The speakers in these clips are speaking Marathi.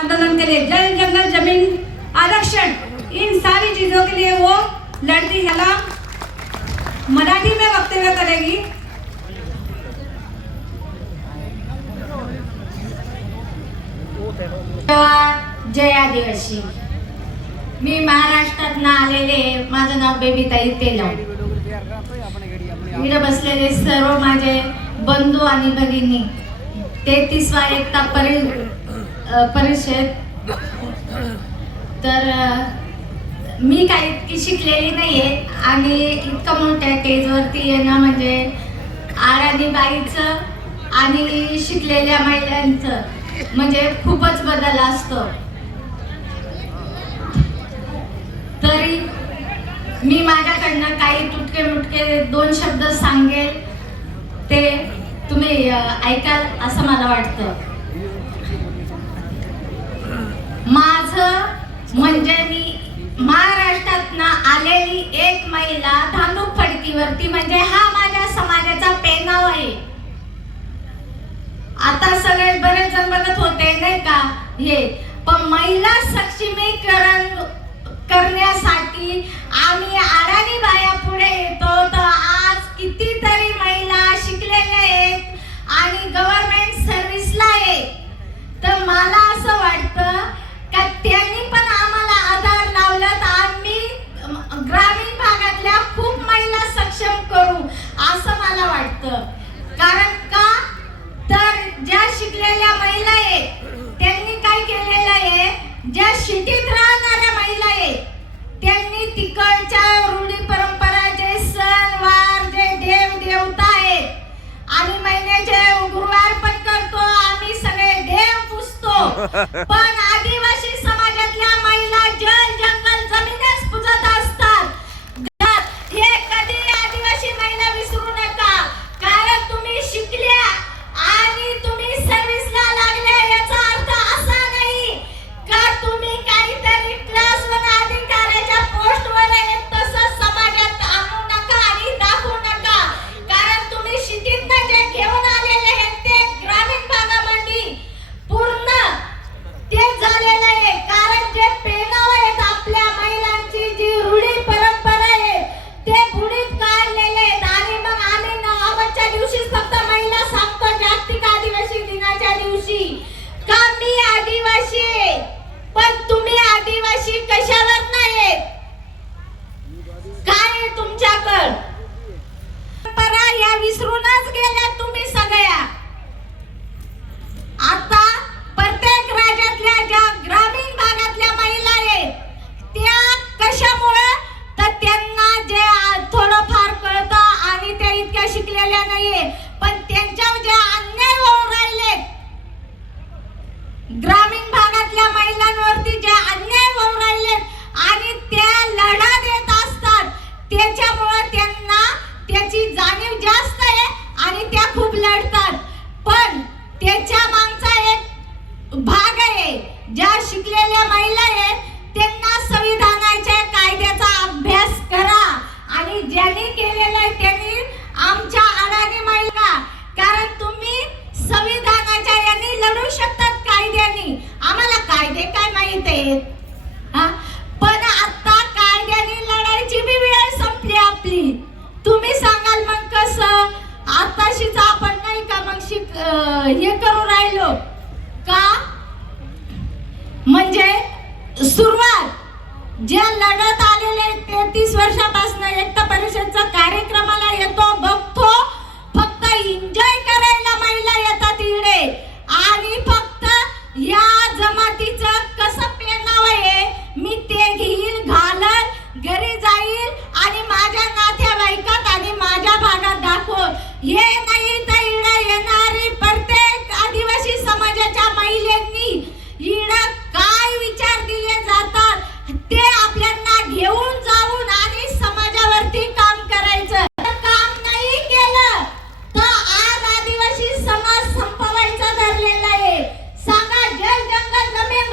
आंदोलन के लिए, जल जंगल जमीन आरक्षण, इन सारी चीजों के लिए वो लड़ती है। मराठी में वक्तव्य करेगी। जय आदिवासी। मी महाराष्ट्रात आलेले, माझं नाव बेबीताई तेलव। इकडे बसलेले सर्व माझे बंधू आणि भगिनी, 33वा एकता परिषद। तर मी काही इतकी शिकलेली नाहीये आणि इतकं मोठ्या स्टेजवरती येणं म्हणजे आराधीबाईचं आणि शिकलेल्या महिलांचं म्हणजे खूपच बदल असतो। तरी मी माझ्याकडनं काही तुटके मुटके 2 शब्द सांगेल, ते तुम्ही ऐकाल असं मला वाटतं। माझं म्हणजे मी महाराष्ट्रातनं आलेली एक महिला धांदूक फडकीवरती, म्हणजे हा माझ्या समाजाचा पेनाव आहे। आता सगळे बरेच जण बघत होते नाही का हे, पण महिला सक्षमीकरण करण्यासाठी आम्ही आडाणी बाया पुढे येतो। तर आज कितीतरी महिला शिकलेल्या आहेत आणि गव्हर्नमेंट सर्व्हिसला आहेत। तर मला असं वाटतं का त्यांनी पण आम्हाला आधार लावला तर आम्ही ग्रामीण भागातल्या खूप महिला सक्षम करू असं मला वाटतं। कारण का तर ज्या शिकलेल्या महिला आहेत त्यांनी काय केलेलं आहे, ज्या सिटीत राहणाऱ्या महिला आहेत त्यांनी तिकडच्या रूढी परंपरा, जे सण वार, जे देव देवता आहेत आणि महिन्याचे गुरुवार पण करतो आम्ही, सगळे देव पुजतो। पण आदिवासी समाजातल्या महिला जल जंगल जमीनच पूजत असतात। हे कधी आदिवासी महिला विसरू नका, कारण तुम्ही शिकल्या आणि तुम्ही सर्व्हिसला लागल्या याचा अर्थ असा नाही का तुम्ही काहीतरी क्लास 1 अधिकाऱ्याच्या पोस्टवर आहेत तसं समाजात आणू नका आणि दाखवू नका। कारण तुम्ही सिटीतनं जे घेऊन आलेले आहेत ते ग्रामीण भागामध्ये पूर्ण तेच झालेलं आहे। कारण जे पेनाव आहेत आपल्या महिलांची, जी रूढी परंपरा आहे ते बुडीत काढलेले आहेत। आणि मग आम्ही नवाबच्या दिवशी फक्त महिला सांगतो, जागतिक आदिवासी दिनाच्या दिवशी, का मी आदिवासी आहे, पण तुम्ही आदिवासी कशावर नाहीत, काय आहे तुमच्याकडं? परंपरा या विसरूनच गेल्या तुम्ही सगळ्या। आता प्रत्येक राज्यातल्या ज्या ग्रामीण भागातल्या महिला आहेत त्या कशामुळे, तर त्यांना जे थोडंफार कळतं आणि त्या इतक्या शिकलेल्या नाहीये, पण त्यांच्यावर जे अन्याय होऊन राहिले ग्रामीण भागातल्या महिलांवरती, जे अन्याय होऊन राहिले आणि त्या लढा देत असतात, त्याच्यामुळे त्यांना त्याची जाणीव जास्त आहे आणि त्या खूप लढतात। पण त्याच्या मागचा एक भाग आहे, ज्या शिकलेल्या महिला आहेत त्यांना संविधानाच्या कायद्याचा अभ्यास करा आणि ज्यांनी केलेला आहे त्यांनी आमच्या अडाणी महिला, कारण तुम्ही संविधानाच्या यांनी लढू शकतात कायद्याने, आम्हाला कायदे काय माहित आहेत, पण आता कायद्याने लढायची बी वेळ संपली आपली। तुम्ही सांगाल मग कसं, आताशीच आपण नाही का मग हे करू राहिलो का, म्हणजे सुरुवात जे लढत आलेले 33 वर्षापासून एकता परिषदचा कार्यक्रमाला येतो, बघतो, फक्त एन्जॉय करायला महिला येतात इकडे आणि फक्त या जमातीचं कसं पेनाव आहे मी ते घेईल, घालल, घरी जाईल आणि माझ्या नातेवाईकात आणि माझ्या भागात दाखवल, हे नाही तर इकडे येणारी प्रत्येक आदिवासी समाजाच्या महिलांनी इकडे काय विचार दिले जातात ते आपल्याला घेऊन जाऊन आणि समाजावरती काम करायचं। काम नाही केलं तर आज आदिवासी समाज संपवायचा ठरलेला आहे। सांगा, जल जंगल जमीन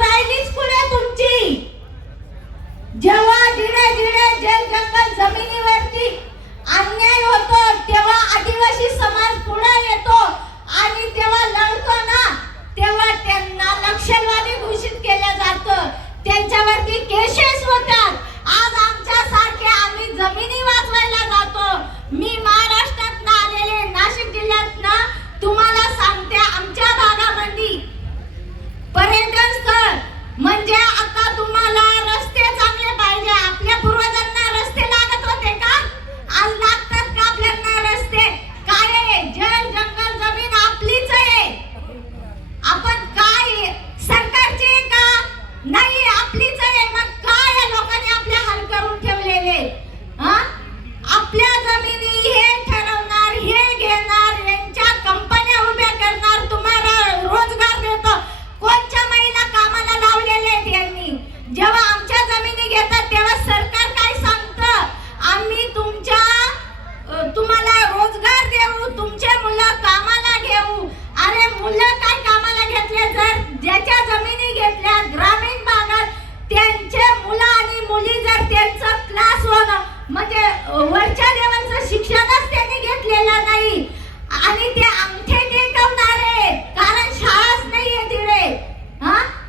आम्ही केसेस होतात. आज आमच्यासारखे आम्ही जमिनी वाचवायला जातो. मी महाराष्ट्रातनं आलेले, नाशिक जिल्ह्यातनं तुम्हाला सांगते, आमच्या भागामध्ये पर्यटन स्थळ म्हणजे आता तुम्हाला रस्ते चांगले पाहिजे. आपल्या पूर्वजांना रस्ते लागत होते का? आज लागतात का आपल्याला रस्ते? काय आहे? जल जंगल जमीन आपलीच आहे. आपण काय सरकारची आहे का? नाही, आपलीच आहे. मग काय या लोकांनी आपले हाल करून ठेवलेले? आपल्या जमिनी हे ठरवणार, हे घेणार, यांच्या कंपन्या उभ्या करणार, तुम्हाला रोजगार देतो. कोणत्या महिला कामाला लावलेले आहेत यांनी? जेव्हा आमच्या जमिनी घेतात तेव्हा सरकार काय सांगतं? आम्ही तुम्हाला रोजगार देऊ, तुमचे मुलं कामाला घेऊ. अरे मुलं काय कामाला घेतले? जर ज्याच्या जमिनी घेतल्या ग्रामीण भागात त्यांचे मुलं आणि मुली जर त्यांचं क्लास होणं म्हणजे वरच्या लेवलचं शिक्षणच त्यांनी घेतलेलं नाही आणि ते अंगठे टेकवणारे, कारण शाळाच नाहीये तिथे.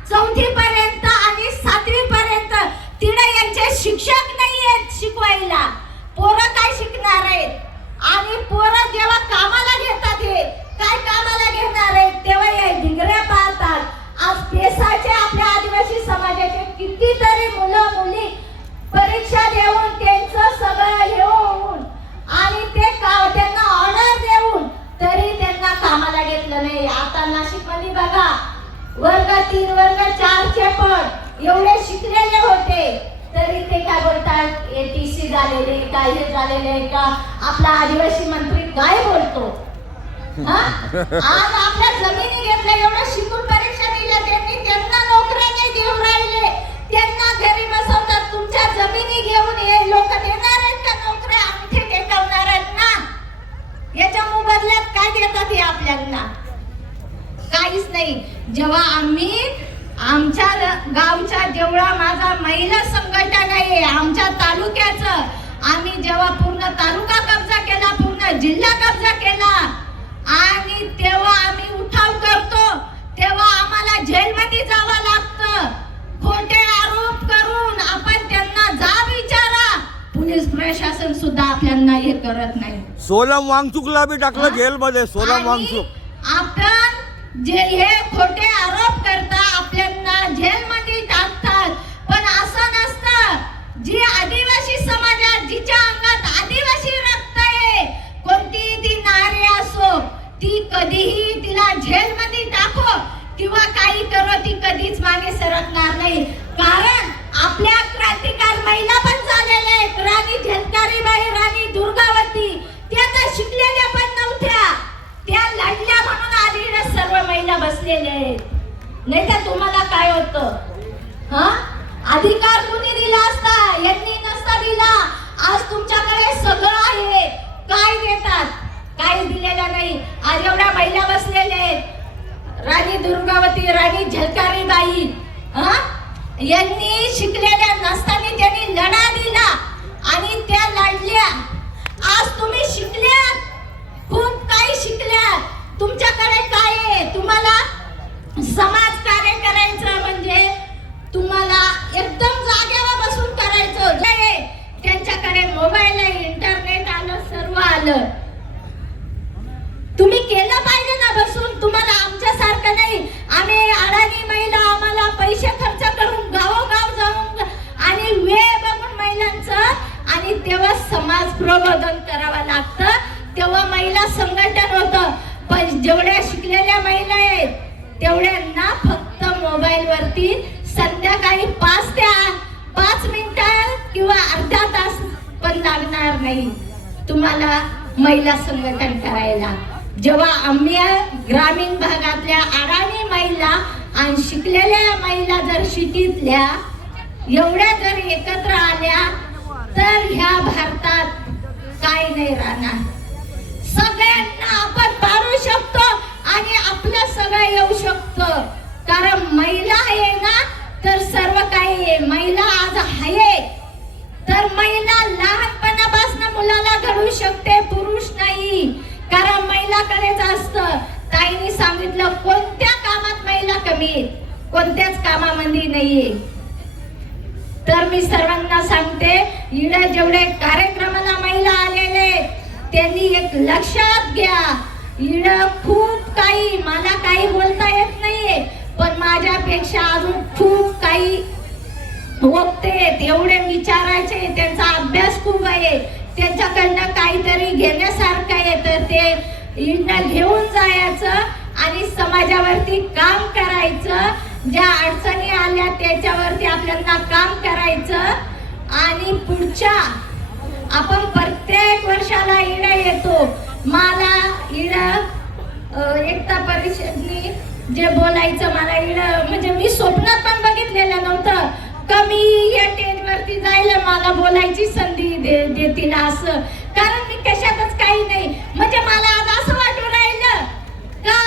4थी पर्यंत आणि 7वी पर्यंत तिथे यांचे शिक्षक नाहीयेत शिकवायला. पोरं काय शिकणार आहेत? आणि पोरं जेव्हा कामाला घेतात, हे काय कामाला घेणार आहेत तेव्हा हे ढिंगऱ्या पाळतात. आज पेसाचे आपल्या आदिवासी समाजाचे कितीतरी मुलं मुली परीक्षा देऊन त्यांचं सगळं हे होऊन आणि ते त्यांना ऑर्डर देऊन तरी त्यांना कामाला घेतलं नाही. आता नाशिकमध्ये बघा, वर्ग 3 वर्ग 4 चे पण एवढे शिकलेले होते तरी ते काय बोलतात, ATC झालेले काय हे झालेले का? आपला आदिवासी मंत्री काय बोलतो? आज आपल्या जमिनी घेतल्या, एवढं शिकून परीक्षा दिल्या त्यांनी, त्यांना नोकऱ्या नाही देऊ राहिले, त्यांना घरी बसवतात. तुमच्या जमिनी घेऊन हे लोक देणार आहेत का नोकऱ्या? अंगठे टेकवणार आहेत ना? याच्या मोबदल्यात काय देतात हे आपल्याला? काहीच नाही. जेव्हा आम्ही आमच्या गावच्या जेवढा माझा महिला संघटन आहे आमच्या तालुक्याचं, आम्ही जेव्हा पूर्ण तालुका कब्जा केला, पूर्ण जिल्हा कब्जा केला आणि तेव्हा आम्ही उठाव करतो तेव्हा आम्हाला जेलमध्ये जावं लागतं. खोटे आरोप करून आपण त्यांना जा विचारा, पोलीस प्रशासन सुद्धा आपल्याला हे करत नाही. सोलम वांगचुकला बी टाकलं जेलमध्ये. सोलम वांगचुक आपण जे हे खोटे आरोप करता आपल्याला जेलमध्ये टाकतात. पण असं नसतं. जी आदिवासी समाजात जिच्या अंगात आदिवासी रक्त आहे, कोणती ती नारी असो, ती कधीही तिला जेलमध्ये टाको किंवा काही करो, ती कधीच मागे सरकणार नाही. कारण आपल्या क्रांतिकार महिला पण झालेल्या आहेत. राणी झलकारीबाई, राणी दुर्गावती, त्या तर शिकलेल्या पण नव्हत्या, त्या लढल्या म्हणून आलेल्या सर्व महिला बसलेल्या आहेत. नाही तर तुम्हाला काय होतं? अधिकार कुणी दिला असता? यांनी नसता दिला. आज तुमच्याकडे सगळं आहे, काय देतात? काही दिलेलं नाही. आज एवढ्या महिला बसलेल्या आहेत, राणी दुर्गावती, राणी झलकारीबाई, यांनी शिकलेल्या नसताना त्यांनी लढा दिला आणि त्या लढल्या. आज तुम्ही शिकल्या, खूप काही शिकल्या, तुमच्याकडे काय आहे? तुम्हाला समाज कार्य करायचं म्हणजे तुम्हाला एकदम जागेवर बसून करायचं. त्यांच्याकडे मोबाईल आहे, इंटरनेट आलं, सर्व आलं. तुम्ही केलं पाहिजे ना बसून. तुम्हाला आमच्यासारखं नाही. आम्ही अडाणी महिला, आम्हाला पैसे खर्च करून गावोगाव जाऊन आणि वेळ बघून महिलांचं, आणि तेव्हा समाज प्रबोधन करावं लागतं, तेव्हा महिला संघटन होतं. पण जेवढ्या शिकलेल्या महिला आहेत तेवढ्यांना फक्त मोबाईल वरती संध्याकाळी 5 ते 5 मिनिटं किंवा अर्धा तास पण लागणार नाही तुम्हाला महिला संघटन करायला. जेव्हा आम्ही ग्रामीण भागातल्या अडाणी महिला आणि शिकलेल्या महिला जर सिटीतल्या एवढ्या जर एकत्र आल्या तर ह्या भारतात काय नाही राहणार. सगळ्यांना आपण पाडू शकतो आणि आपलं सगळं येऊ शकतं. कारण महिला आहे ना तर सर्व काही आहे. महिला आज आहे तर महिला लहानपणापासून मुलाला घडवू शकते, पुरुष नाही. कारण महिलाकडेच असतं. ताईंनी सांगितलं कोणत्या कामात महिला कमी आहेत, कोणत्याच कामामध्ये नाहीये. तर मी सर्वांना सांगते, इकडे जेवढे कार्यक्रमाला महिला आलेले त्यांनी एक लक्षात घ्या, इकडं खूप काही, मला काही बोलता येत नाहीये, पण माझ्यापेक्षा अजून खूप काही वक्ते आहेत, एवढे विचारायचे, त्यांचा अभ्यास खूप आहे, त्यांच्याकडनं काहीतरी घेण्यासारखं आहे, तर ते इकडं घेऊन जायचं आणि समाजावरती काम करायचं. ज्या अडचणी आल्या त्याच्यावरती आपल्याला काम करायचं आणि पुढच्या आपण प्रत्येक वर्षाला इडं येतो. मला इडं एकता परिषदनी जे बोलायचं, मला इडं म्हणजे मी स्वप्नात पण बघितलेलं नव्हतं का मी या स्टेजवरती जायला मला बोलायची संधी देतील असं, कारण मी कशातच काही नाही. म्हणजे मला आज असं वाटून राहिलं का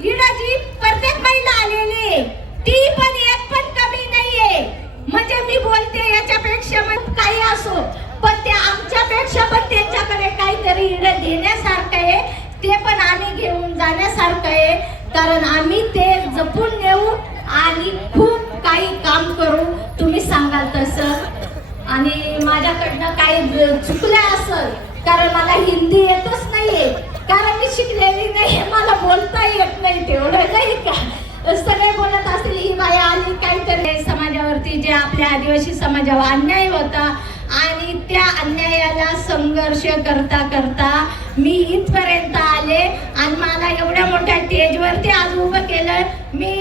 इडं जी प्रत्येक महिला आलेली ती पण एक पण कमी नाहीये. म्हणजे मी बोलते याच्यापेक्षा मग काही असो, पण ते आमच्यापेक्षा पण त्यांच्याकडे काहीतरी इडं देण्यासारखं आहे, ते पण आम्ही घेऊन जाण्यासारखं आहे, कारण आम्ही ते जपून नेऊ आणि खूप काही काम करू. तुम्ही सांगाल तसं. आणि माझ्याकडनं काही चुकलं असेल, कारण मला हिंदी येतच नाहीये, कारण मी शिकलेली नाही, मला बोलता येत नाही तेवढं, नाही का. सगळे बोलत असतील ही बाई आली काहीतरी समाजावरती, जे आपल्या आदिवासी समाजावर अन्याय होता आणि त्या अन्यायाला संघर्ष करता करता मी इथपर्यंत आले आणि मला एवढ्या मोठ्या स्टेजवरती आज उभं केलं. मी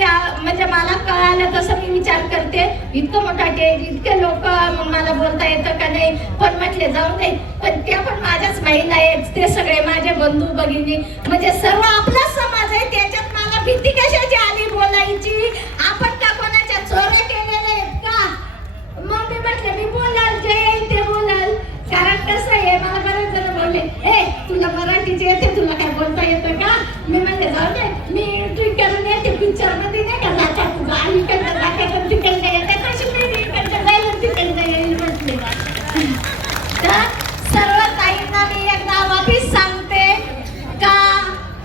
म्हणजे मला कळालं तसं मी विचार करते, इतकं मोठा स्टेज, इतके लोक, मग मला बोलता येतं का नाही, पण म्हटले जाऊ दे, पण त्या पण माझ्याच महिला आहेत, ते सगळे माझे बंधू भगिनी, म्हणजे सर्व आपला समाज आहे, त्याच्यात मला भीती कशाची आली बोलायची, आपण का कोणाच्या चोऱ्या केलेल्या आहेत का. मग मी म्हटले मी बोलाल, जे येईल ते बोलाल, कारण कसं आहे, मला बरेच जण बोलले ए तुला मराठीचे येते, तुला काय बोलता येतं का. मी म्हणले जाऊ दे, मी एंट्री करून येते पिक्चर मध्ये, नाही का, जातात तुझं आईकडनं जातात तिकडनं येते, कशी मी इकडनं जाईल तिकडनं येईल म्हटले. तर सर्व ताईंना मी एकदा वापिस सांगते का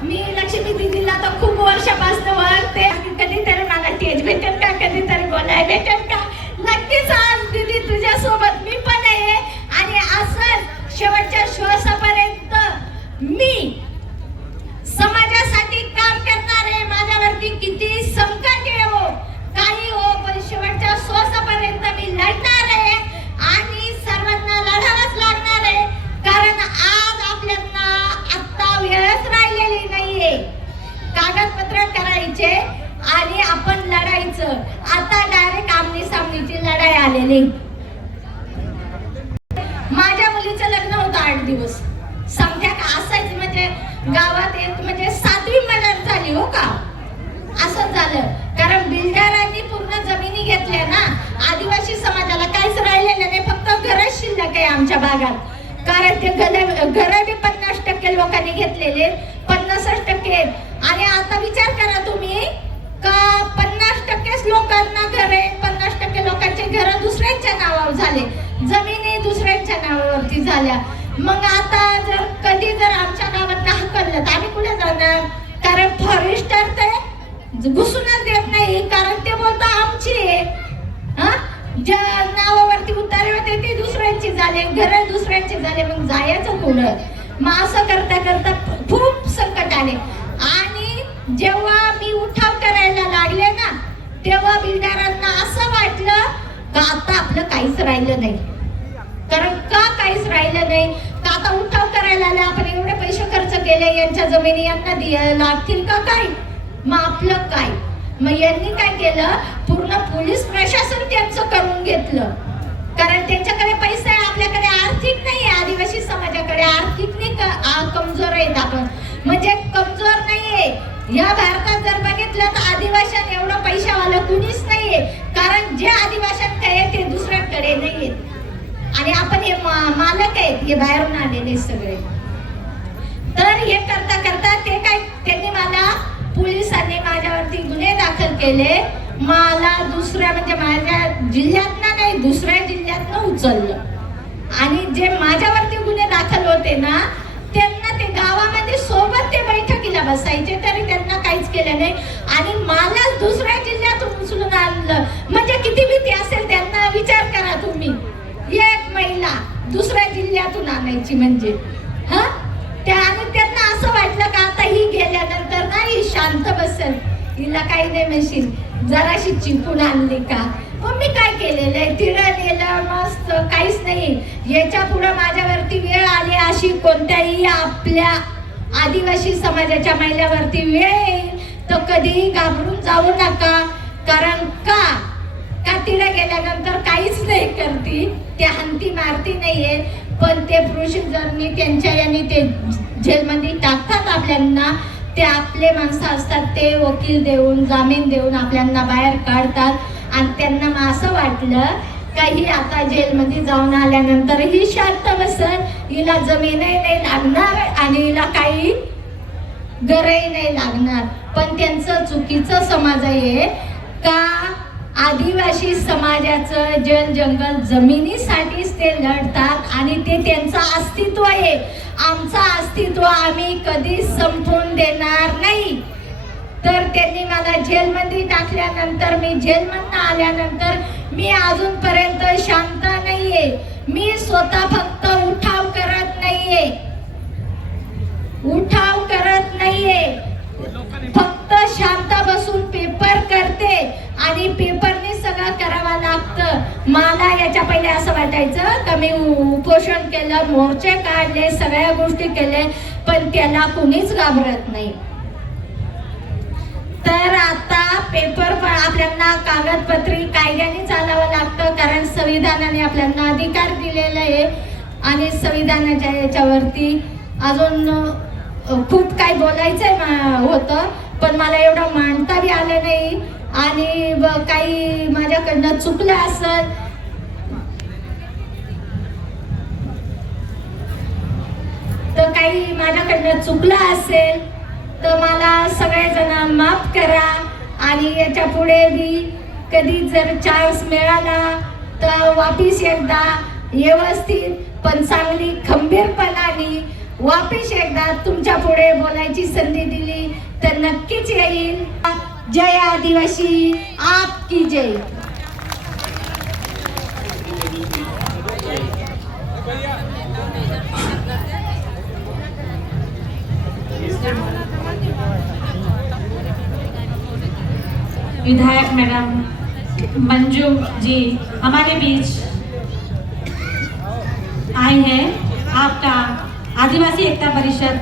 मी लक्ष्मी दीदीला तर खूप वर्षापासून ओळखते, कधीतरी मला स्टेज भेटेल का, कधीतरी बोलायला भेटेल का, नक्कीच आज दीदी तुझ्या सोबत मी पण आहे. आणि असंच शेवटच्या श्वासापर्यंत मी समाजासाठी काम करणार आहे. माझ्यावरती किती संकट येवो, काही हो, पण शेवटच्या श्वासापर्यंत मी लढणार आहे आणि सर्वांना लढावंच लागणार आहे, कारण आज आपल्याला आता वेळच राहिलेली नाहीये. कागदपत्र करायचे आणि आपण लढायचं. आता डायरेक्ट आमनी सामनीची लढाई आलेली. माझ्या मुलीचं लग्न होतं 8 दिवस, समजा का असायचं, म्हणजे गावात एक म्हणजे 7वी मर्डर झाली हो का, असं झालं, कारण बिल्डरांनी पूर्ण जमिनी घेतल्या ना, आदिवासी समाजाला काहीच राहिलेलं नाही, फक्त घरच शिल्लक आहे आमच्या भागात, कारण ते घर बी 50% लोकांनी घेतलेले, 50% आणि आता विचार करा तुम्ही का 50% लोकांना घरे, 50% लोकांचे घर दुसऱ्यांच्या नावावर झाले, जमिनी दुसऱ्यांच्या नावावरती झाल्या. मग आता जर कधी जर आमच्या गावात हकललं तर आम्ही कुठे जाणार, कारण फॉरेस्टर ते घुसूनच देत नाही, कारण ते बोलतात आमची आहे, ज्या नावावरती उतारे होते ते दुसऱ्यांची झाले, घर दुसऱ्यांचे झाले, मग जायचं कुठं. मग असं करता करता खूप संकट आले आणि जेव्हा मी उठाव करायला लागले ना, तेव्हा बिल्डरांना असं वाटलं का आता आपलं काहीच राहिलं नाही. कारण का काहीच राहिलं नाही, का आता उठाव करायला आले, आपण एवढे पैसे खर्च केले, यांच्या जमिनी यांना द्यायला लागतील का काय, मग आपलं काय. मग यांनी काय केलं, पूर्ण पोलीस प्रशासन त्यांचं करून घेतलं, कारण त्यांच्याकडे पैसा आहे, आपल्याकडे आर्थिक नाही आहे. आदिवासी समाजाकडे आर्थिक नाही कमजोर आहेत आपण, म्हणजे कमजोर नाहीये. या भारतात जर बघितलं तर आदिवासी एवढं पैशावाला कुणीच नाहीये, कारण जे आदिवासींकडे ते दुसऱ्यांकडे नाहीयेत आणि आपण हे मालक आहेत, हे बाहेरून आलेले सगळे. तर हे करता करता ते काय, त्यांनी मला पोलिसांनी माझ्यावरती गुन्हे दाखल केले, मला दुसऱ्या म्हणजे माझ्या जिल्ह्यातनं नाही दुसऱ्या जिल्ह्यातनं उचललं आणि जे माझ्यावरती गुन्हे दाखल होते ना, त्यांना ते गावामध्ये सोबत ते बैठकीला बसायचे, तरी त्यांना काहीच केलं नाही आणि मला दुसऱ्या जिल्ह्यातून उचलून आणलं. म्हणजे किती भीती असेल त्यांना, विचार करा आदिवासी म्हणजे हा त्या आणि त्यांना असं वाटलं का आता ही गेल्यानंतर ना ही शांत बसेल, हिला काही नाही म्हणशील, जराशी चिपून आणली का. मग मी काय केलेलं आहे, तिला नेलं मस्त, काहीच नाही. याच्या पुढे माझ्यावरती वेळ आली अशी कोणत्याही आपल्या आदिवासी समाजाच्या महिलावरती वेळ येईल तर कधीही घाबरून जाऊ नका. कारण का तिला गेल्यानंतर काहीच नाही करती, ते हंती मारती नाहीये. पण ते पुरुष जर मी त्यांच्या यांनी ते जेलमध्ये टाकतात आपल्यांना, ते आपले माणसं असतात, ते वकील देऊन जामीन देऊन आपल्यांना बाहेर काढतात. आणि त्यांना मग असं वाटलं का ही आता जेलमध्ये जाऊन आल्यानंतर ही शांत बसल, हिला जमीनही नाही लागणार आणि हिला काही घरही नाही लागणार. पण त्यांचं चुकीचं समज आहे का आदिवासी समाजाचं जल जंगल जमिनीसाठीच ते लढतात आणि ते त्यांचं अस्तित्व आहे. आमचं अस्तित्व आम्ही कधीच संपवून देणार नाही. तर त्यांनी मला जेलमध्ये टाकल्यानंतर, मी जेलमधून आल्यानंतर मी अजूनपर्यंत शांत नाहीये. मी स्वतः फक्त उठाव करत नाहीये, फक्त शांत बसून पेपर करते आणि पेपरने सगळं करावं लागतं. मला याच्या पहिले असं वाटायचं का मी उपोषण केलं, मोर्चे काढले, सगळ्या गोष्टी केले, पण त्याला कुणीच घाबरत नाही. तर आता पेपर पण आपल्याला कागदपत्री कायद्याने चालावं लागतं, कारण संविधानाने आपल्याला अधिकार दिलेला आहे. आणि संविधानाच्या याच्यावरती अजून खूप काही बोलायचं होतं, पण मला एवढं मांडता बी आलं नाही. आणि काही माझ्याकडनं चुकलं असेल तर तर मला सगळेजण माफ करा. आणि याच्या पुढे बी कधी जर चान्स मिळाला तर वापिस एकदा व्यवस्थित पण चांगली खंबीरपणाने वापिस एकदा तुमच्या पुढे बोलायची संधी दिली तर नक्कीच येईल. जय आदिवासी, आपकी जय. विधायक मैडम मंजू जी हमारे बीच आए हैं. आपका आदिवासी एकता परिषद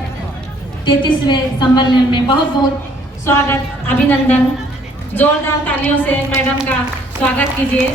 33वें सम्मेलन में बहुत बहुत स्वागत, अभिनंदन. जोरदार तालियों से मैडम का स्वागत कीजिए.